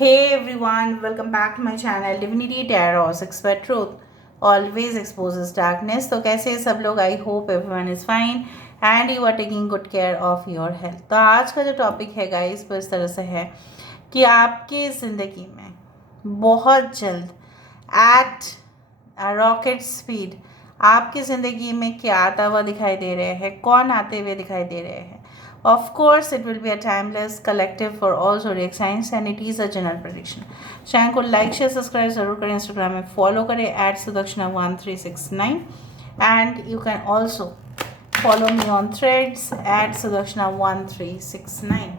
Hey everyone, welcome back to my channel Divinity Tarot Expert Truth always exposes darkness. तो कैसे सब लोग? I hope everyone is fine and you are taking good care of your health. तो आज का जो topic है guys वो इस तरह से है कि आपकी ज़िंदगी में बहुत जल्द एट रॉकेट स्पीड आपकी ज़िंदगी में क्या आता हुआ दिखाई दे रहे हैं, कौन आते हुए दिखाई दे रहे हैं। Of course, it will be a timeless collective for all zodiac signs and it is a general prediction. Channel को लाइक शेयर सब्सक्राइब जरूर करें, इंस्टाग्राम में फॉलो करें @sudakshana1369 and you can also follow me on threads @sudakshana1369.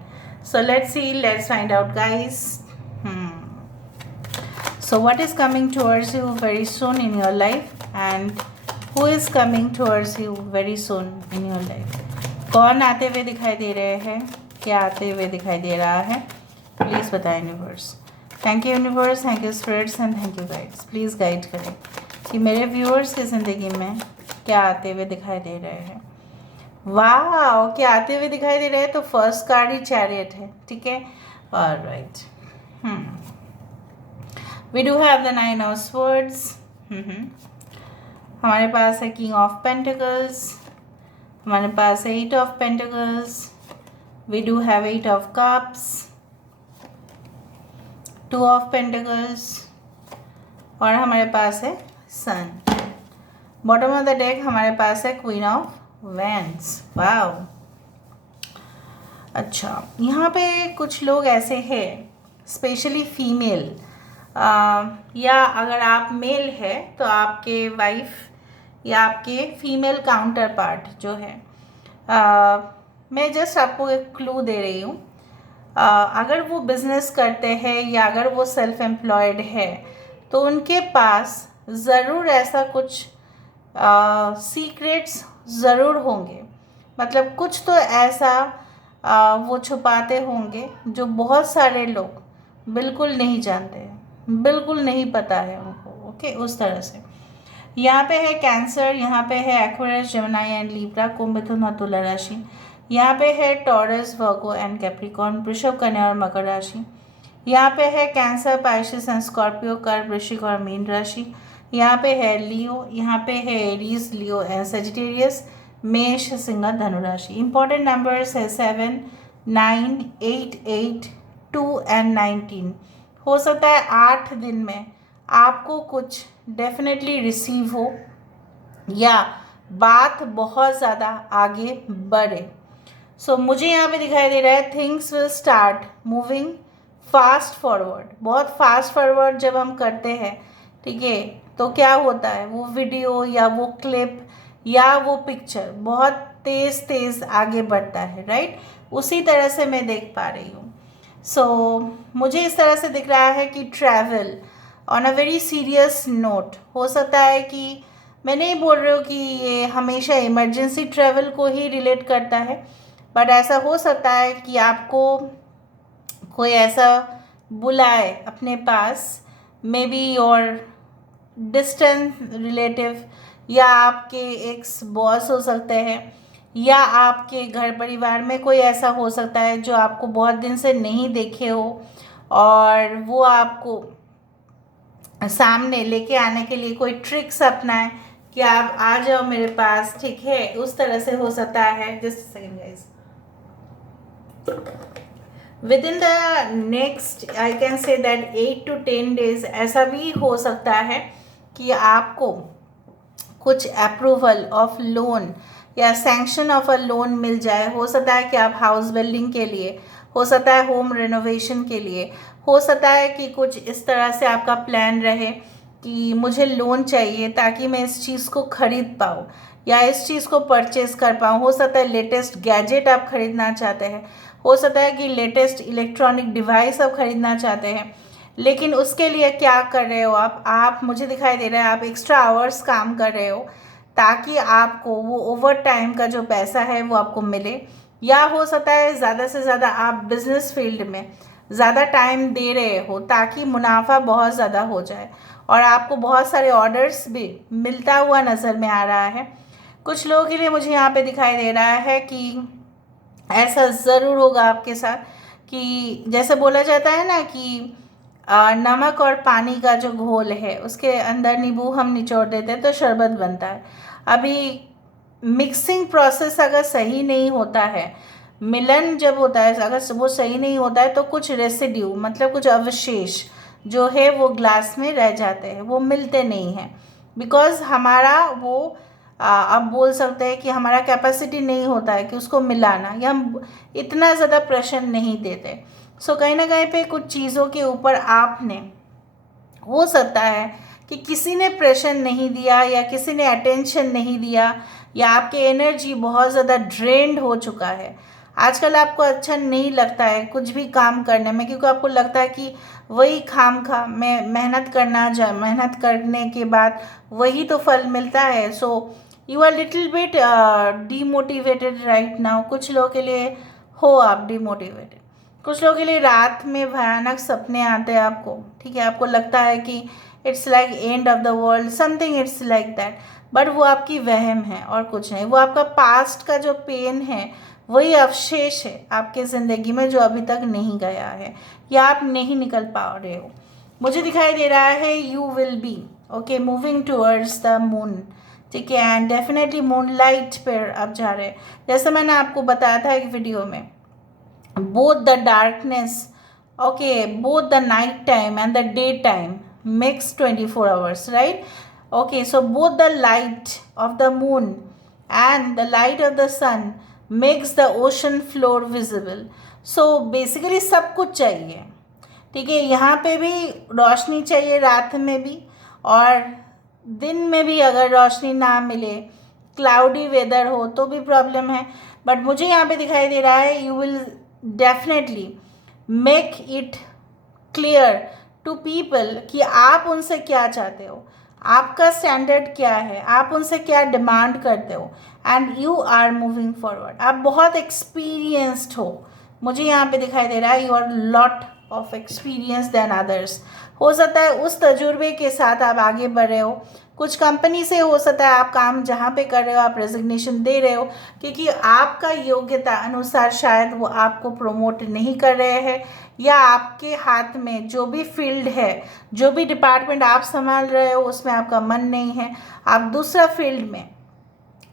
So let's see, let's find out guys. So what is coming towards you very soon in your life and who is coming towards you very soon in your life? कौन आते हुए दिखाई दे रहे हैं, क्या आते हुए दिखाई दे रहा है, प्लीज़ बताएं universe. Thank you universe, thank you spirits and thank you guides. Please guide करें कि मेरे व्यूअर्स की ज़िंदगी में क्या आते हुए दिखाई दे रहे हैं। वाह, क्या आते हुए दिखाई दे रहे हैं। तो फर्स्ट कार्ड ही चैरियट है, ठीक है। Alright, we do have the 9 of swords. हमारे पास है किंग ऑफ पेंटिकल्स, हमारे पास 8 of pentacles, we do have 8 of cups, 2 of pentacles और हमारे पास है sun. Bottom of the deck हमारे पास है क्वीन ऑफ वैंड्स। वाओ, अच्छा, यहाँ पे कुछ लोग ऐसे हैं, स्पेशली फीमेल, या अगर आप मेल है तो आपके वाइफ या आपके फीमेल काउंटर पार्ट जो है। मैं जस्ट आपको एक क्लू दे रही हूँ। अगर वो बिज़नेस करते हैं या अगर वो सेल्फ एम्प्लॉयड है तो उनके पास ज़रूर ऐसा कुछ सीक्रेट्स ज़रूर होंगे। मतलब कुछ तो ऐसा वो छुपाते होंगे जो बहुत सारे लोग बिल्कुल नहीं जानते हैं, बिल्कुल नहीं पता है उनको। ओके, उस तरह से यहाँ पे है कैंसर, यहाँ पे है एक्वेरियस, जेमिनी एंड लीब्रा, कुंभ, मिथुन और तुला राशि। यहाँ पे है टॉरस, वर्गो एंड कैप्रिकॉर्न, वृषभ, कन्या और मकर राशि। यहाँ पे है कैंसर, पाइसेस एंड स्कॉर्पियो, कर्क, वृश्चिक और मीन राशि। यहाँ पे है लियो, यहाँ पे है एरीज, लियो एंड सेजिटेरियस, मेष, सिंह, धनु राशि। इंपॉर्टेंट नंबर्स है 7, 9, 8, 8, 2 एंड 19। हो सकता है 8 दिन में आपको कुछ डेफिनेटली रिसीव हो या बात बहुत ज़्यादा आगे बढ़े। सो मुझे यहाँ पे दिखाई दे रहा है things will start moving fast forward. बहुत फास्ट फॉरवर्ड जब हम करते हैं, ठीक है, तो क्या होता है, वो वीडियो या वो क्लिप या वो पिक्चर बहुत तेज़ तेज़ आगे बढ़ता है, राइट। उसी तरह से मैं देख पा रही हूँ। सो मुझे इस तरह से दिख रहा है कि travel on a very serious note. हो सकता है कि मैं नहीं बोल रही हूँ कि ये हमेशा इमरजेंसी ट्रैवल को ही रिलेट करता है, बट ऐसा हो सकता है कि आपको कोई ऐसा बुलाए अपने पास, may be your distance relative या आपके एक्स बॉस हो सकते हैं या आपके घर परिवार में कोई ऐसा हो सकता है जो आपको बहुत दिन से नहीं देखे हो और वो आपको सामने लेके आने के लिए कोई ट्रिक्स अपनाए कि आप आ जाओ मेरे पास, ठीक है। उस तरह से हो सकता है। Just second guys, with in the next I can say that 8 to 10 days ऐसा भी हो सकता है कि आपको कुछ अप्रूवल ऑफ लोन या सैंक्शन ऑफ अ लोन मिल जाए। हो सकता है कि आप हाउस बिल्डिंग के लिए, हो सकता है होम रेनोवेशन के लिए, हो सकता है कि कुछ इस तरह से आपका प्लान रहे कि मुझे लोन चाहिए ताकि मैं इस चीज़ को खरीद पाऊँ या इस चीज़ को परचेज़ कर पाऊँ। हो सकता है लेटेस्ट गैजेट आप खरीदना चाहते हैं, हो सकता है कि लेटेस्ट इलेक्ट्रॉनिक डिवाइस आप खरीदना चाहते हैं, लेकिन उसके लिए क्या कर रहे हो आप मुझे दिखाई दे रहा है आप एक्स्ट्रा आवर्स काम कर रहे हो ताकि आपको वो ओवर टाइम का जो पैसा है वो आपको मिले। या हो सकता है ज़्यादा से ज़्यादा आप बिज़नेस फील्ड में ज़्यादा टाइम दे रहे हो ताकि मुनाफा बहुत ज़्यादा हो जाए और आपको बहुत सारे ऑर्डर्स भी मिलता हुआ नज़र में आ रहा है। कुछ लोगों के लिए मुझे यहाँ पे दिखाई दे रहा है कि ऐसा ज़रूर होगा आपके साथ कि जैसे बोला जाता है ना कि नमक और पानी का जो घोल है उसके अंदर नींबू हम निचोड़ देते हैं तो शरबत बनता है। अभी मिक्सिंग प्रोसेस अगर सही नहीं होता है, मिलन जब होता है अगर वो सही नहीं होता है तो कुछ रेसिड्यू मतलब कुछ अवशेष जो है वो ग्लास में रह जाते हैं, वो मिलते नहीं हैं। बिकॉज़ हमारा वो आप बोल सकते हैं कि हमारा कैपेसिटी नहीं होता है कि उसको मिलाना, या हम इतना ज़्यादा प्रेशर नहीं देते। सो कहीं ना कहीं पे कुछ चीज़ों के ऊपर आपने, हो सकता है कि किसी ने प्रेशर नहीं दिया या किसी ने अटेंशन नहीं दिया, या आपकी एनर्जी बहुत ज़्यादा ड्रेन्ड हो चुका है। आजकल आपको अच्छा नहीं लगता है कुछ भी काम करने में, क्योंकि आपको लगता है कि वही खाम खा मैं मेहनत करने के बाद वही तो फल मिलता है। So you are little bit demotivated right now. कुछ लोगों के लिए हो आप डीमोटिवेटेड, कुछ लोगों के लिए रात में भयानक सपने आते हैं आपको, ठीक है, आपको लगता है कि it's like end of the world, something it's like that. But वो आपकी वहम है और कुछ नहीं। वो आपका पास्ट का जो पेन है वही अवशेष है आपके ज़िंदगी में जो अभी तक नहीं गया है या आप नहीं निकल पा रहे हो। मुझे दिखाई दे रहा है you will be okay moving towards the moon, ठीक है, एंड डेफिनेटली मून लाइट पर आप जा रहे हैं। जैसे मैंने आपको बताया था एक वीडियो में, both the darkness, okay, both the night time and the day time makes 24 hours, right? Okay, so both the light of the moon and the light of the sun makes the ocean floor visible. So basically सब कुछ चाहिए, ठीक है, यहाँ पे भी रोशनी चाहिए, रात में भी और दिन में भी। अगर रोशनी ना मिले, क्लाउडी वेदर हो तो भी प्रॉब्लम है। बट मुझे यहाँ पे दिखाई दे रहा है you will definitely make it clear to people कि आप उनसे क्या चाहते हो, आपका स्टैंडर्ड क्या है, आप उनसे क्या डिमांड करते हो, and you are moving forward. आप बहुत एक्सपीरियंस्ड हो, मुझे यहाँ पे दिखाई दे रहा है you are lot of experience then others. हो सकता है उस तजुर्बे के साथ आप आगे बढ़ रहे हो। कुछ कंपनी से हो सकता है आप काम जहाँ पे कर रहे हो आप रेजिग्नेशन दे रहे हो, क्योंकि आपका योग्यता अनुसार शायद वो आपको प्रमोट नहीं कर रहे हैं, या आपके हाथ में जो भी फील्ड है, जो भी डिपार्टमेंट आप संभाल रहे हो उसमें आपका मन नहीं है, आप दूसरा फील्ड में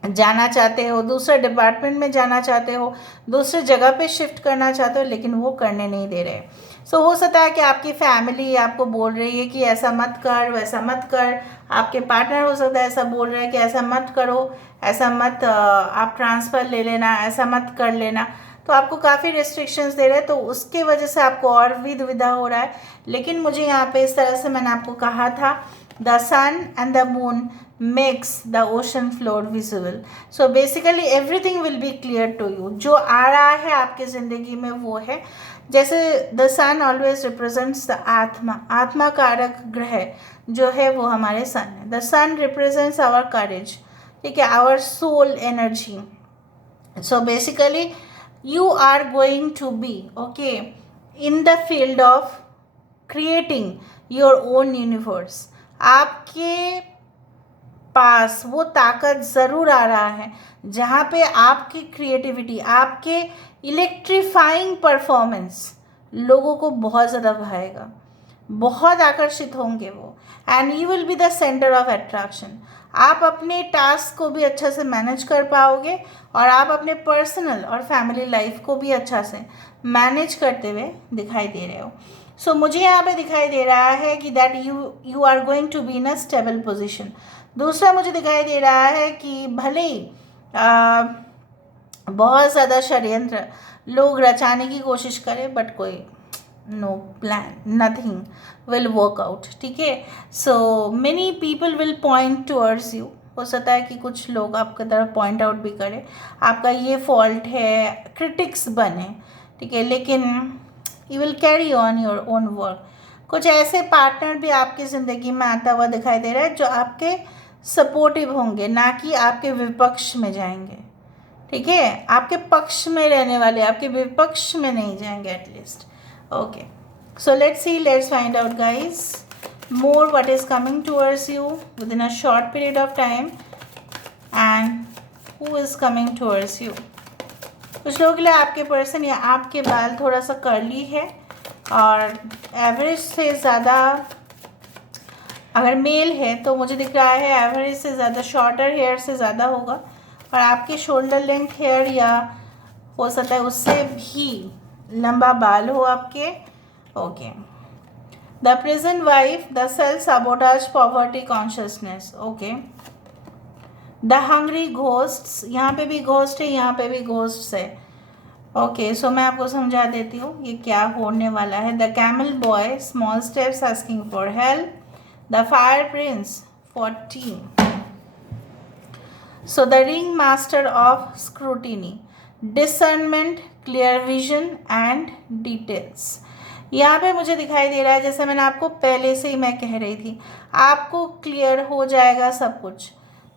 जाना चाहते हो, दूसरे डिपार्टमेंट में जाना चाहते हो, दूसरे जगह पे शिफ्ट करना चाहते हो, लेकिन वो करने नहीं दे रहे। सो हो सकता है कि आपकी फैमिली आपको बोल रही है कि ऐसा मत कर, वैसा मत कर। आपके पार्टनर हो सकता है ऐसा बोल रहे हैं कि ऐसा मत करो, ऐसा मत आप ट्रांसफ़र ले लेना, ऐसा मत कर लेना। तो आपको काफ़ी रिस्ट्रिक्शंस दे रहे हैं, तो उसके वजह से आपको और भी दुविधा हो रहा है। लेकिन मुझे यहाँ पे इस तरह से मैंने आपको कहा था, the sun and the moon makes the ocean floor visible. So basically everything will be clear to you. जो आ रहा है आपके ज़िंदगी में वो है, जैसे the sun always represents the आत्मा, आत्मा कारक ग्रह जो है वो हमारे सन है। The sun represents our courage, ठीक है, our soul energy. So basically you are going to be okay in the field of creating your own universe. आपके पास वो ताकत ज़रूर आ रहा है जहाँ पे आपकी क्रिएटिविटी, आपके इलेक्ट्रीफाइंग परफॉर्मेंस लोगों को बहुत ज़्यादा भाएगा, बहुत आकर्षित होंगे वो, and you will be the centre of attraction. आप अपने टास्क को भी अच्छा से मैनेज कर पाओगे और आप अपने पर्सनल और फैमिली लाइफ को भी अच्छा से मैनेज करते हुए दिखाई दे रहे हो। सो मुझे यहाँ पे दिखाई दे रहा है कि that you are going to be in a stable position. दूसरा मुझे दिखाई दे रहा है कि भले ही बहुत ज़्यादा षड्यंत्र लोग रचाने की कोशिश करें, बट कोई no plan, nothing will work out, ठीक है। So many people will point towards you. हो सकता है कि कुछ लोग आपकी तरफ पॉइंट आउट भी करें, आपका ये फॉल्ट है, क्रिटिक्स बने, ठीक है, लेकिन you will carry on your own work. कुछ ऐसे पार्टनर भी आपकी ज़िंदगी में आता हुआ दिखाई दे रहा है जो आपके सपोर्टिव होंगे, ना कि आपके विपक्ष में जाएंगे, ठीक है, आपके पक्ष में रहने वाले, आपके विपक्ष में नहीं जाएंगे at least. Okay, so let's see, let's find out guys more what is coming towards you with in a short period of time and who is coming towards you. कुछ लोगों के लिए आपके पर्सन या आपके बाल थोड़ा सा कर्ली है, और एवरेज से ज़्यादा अगर मेल है तो मुझे दिख रहा है एवरेज से ज़्यादा शॉर्टर हेयर से ज़्यादा होगा, और आपके शोल्डर लेंथ हेयर या हो सकता है उससे भी लंबा बाल हो आपके। Okay, the present wife, the self साबोटाज, poverty consciousness. Okay, the hungry ghosts, यहाँ पे भी घोस्ट है, यहाँ पे भी घोस्ट है। ओके, सो मैं आपको समझा देती हूँ ये क्या होने वाला है। The camel boy, small steps asking for help, the fire Prince 14, so the ring master of scrutiny, discernment, clear vision and details. यहाँ पे मुझे दिखाई दे रहा है जैसे मैंने आपको पहले से ही मैं कह रही थी, आपको क्लियर हो जाएगा सब कुछ,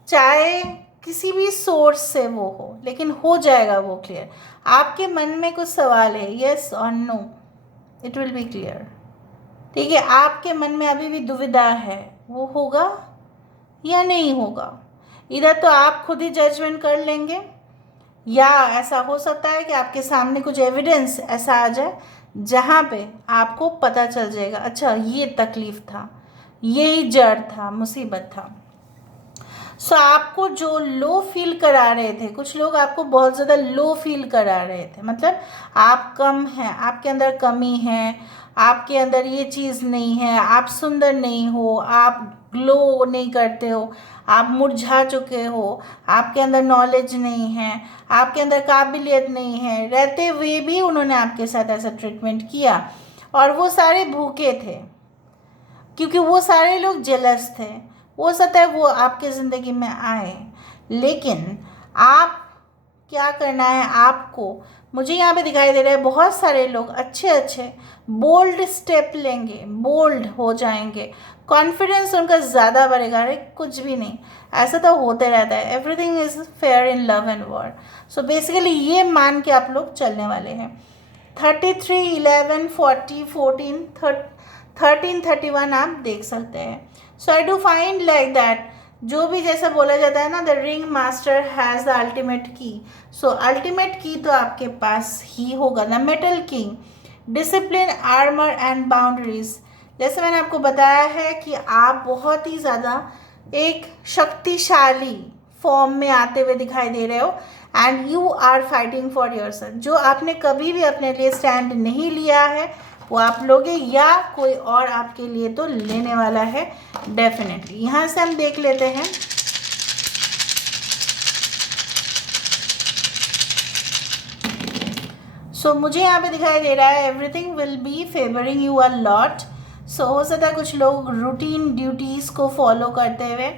चाहे किसी भी सोर्स से वो हो, लेकिन हो जाएगा वो क्लियर। आपके मन में कुछ सवाल है, यस और no, it will be clear. ठीक है, आपके मन में अभी भी दुविधा है, वो होगा या नहीं होगा। इधर तो आप खुद ही जजमेंट कर लेंगे, या ऐसा हो सकता है कि आपके सामने कुछ एविडेंस ऐसा आ जाए जहाँ पे आपको पता चल जाएगा, अच्छा ये तकलीफ़ था, यही जड़ था, मुसीबत था। सो आपको जो लो फील करा रहे थे, कुछ लोग आपको बहुत ज़्यादा लो फील करा रहे थे, मतलब आप कम हैं, आपके अंदर कमी है, आपके अंदर ये चीज़ नहीं है, आप सुंदर नहीं हो, आप ग्लो नहीं करते हो, आप मुरझा चुके हो, आपके अंदर नॉलेज नहीं है, आपके अंदर काबिलियत नहीं है, रहते हुए भी उन्होंने आपके साथ ऐसा ट्रीटमेंट किया। और वो सारे भूखे थे क्योंकि वो सारे लोग जेलस थे। हो सकता है वो आपके ज़िंदगी में आए, लेकिन आप क्या करना है आपको, मुझे यहाँ पे दिखाई दे रहा है बहुत सारे लोग अच्छे अच्छे बोल्ड स्टेप लेंगे, बोल्ड हो जाएंगे, कॉन्फिडेंस उनका ज़्यादा बढ़ेगा। अरे कुछ भी नहीं, ऐसा तो होते रहता है, everything is fair in love and war. So basically ये मान के आप लोग चलने वाले हैं। 33, 11, 40, 14, 13, 31 आप देख सकते हैं। So I do find like that, जो भी जैसा बोला जाता है ना, the ring master has the ultimate key. So ultimate key तो आपके पास ही होगा। The metal king, discipline, armour and boundaries. जैसे मैंने आपको बताया है कि आप बहुत ही ज़्यादा एक शक्तिशाली फॉर्म में आते हुए दिखाई दे रहे हो, and you are fighting for yourself. जो आपने कभी भी अपने लिए स्टैंड नहीं लिया है वो आप लोगे, या कोई और आपके लिए तो लेने वाला है डेफिनेटली। यहाँ से हम देख लेते हैं, सो मुझे यहाँ पे दिखाई दे रहा है everything will be favouring you a lot. So हो सकता है कुछ लोग रूटीन ड्यूटीज़ को फॉलो करते हुए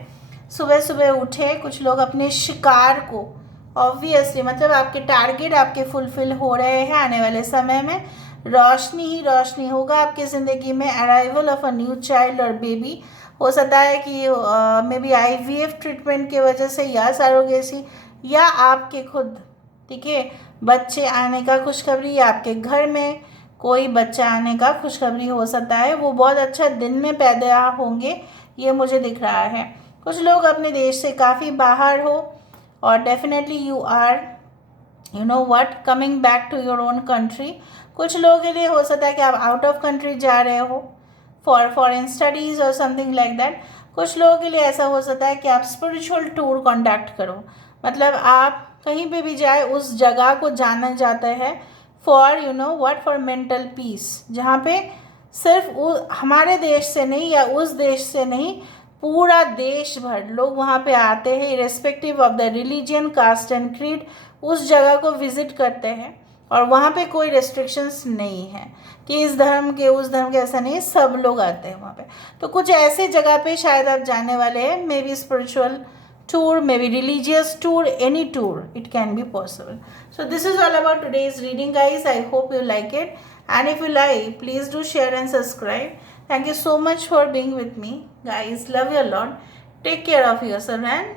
सुबह सुबह उठे, कुछ लोग अपने शिकार को ऑब्वियसली, मतलब आपके टारगेट आपके फुलफिल हो रहे हैं। आने वाले समय में रोशनी ही रोशनी होगा आपकी ज़िंदगी में। Arrival of a new child और बेबी, हो सकता है कि मे बी IVF ट्रीटमेंट की वजह से, या सरोगेसी, या आपके खुद, ठीक है, बच्चे आने का खुशखबरी, या आपके घर में कोई बच्चा आने का खुशखबरी हो सकता है। वो बहुत अच्छा दिन में पैदा होंगे, ये मुझे दिख रहा है। कुछ लोग अपने देश से काफ़ी बाहर हो, और definitely you are you know what coming back to your own country. कुछ लोगों के लिए हो सकता है कि आप आउट ऑफ कंट्री जा रहे हो फॉर फॉरेन स्टडीज़ और समथिंग लाइक दैट। कुछ लोगों के लिए ऐसा हो सकता है कि आप स्पिरिचुअल टूर कंडक्ट करो, मतलब आप कहीं पे भी जाए उस जगह को जाना जाता है for you know what, for mental peace, जहाँ पे सिर्फ हमारे देश से नहीं या उस देश से नहीं, पूरा देश भर लोग वहाँ पे आते हैं, irrespective of the religion, caste and creed, उस जगह को विज़िट करते हैं। और वहाँ पे कोई रेस्ट्रिक्शंस नहीं है कि इस धर्म के उस धर्म के, ऐसा नहीं है, सब लोग आते हैं वहाँ पे। तो कुछ ऐसे जगह पे शायद आप जाने वाले हैं, may be spiritual tour, maybe religious tour, any tour, it can be possible. So this is all about today's reading, guys. I hope you like it, and if you like, please do share and subscribe. Thank you so much for being with me, guys. Love you a lot. Take care of yourself and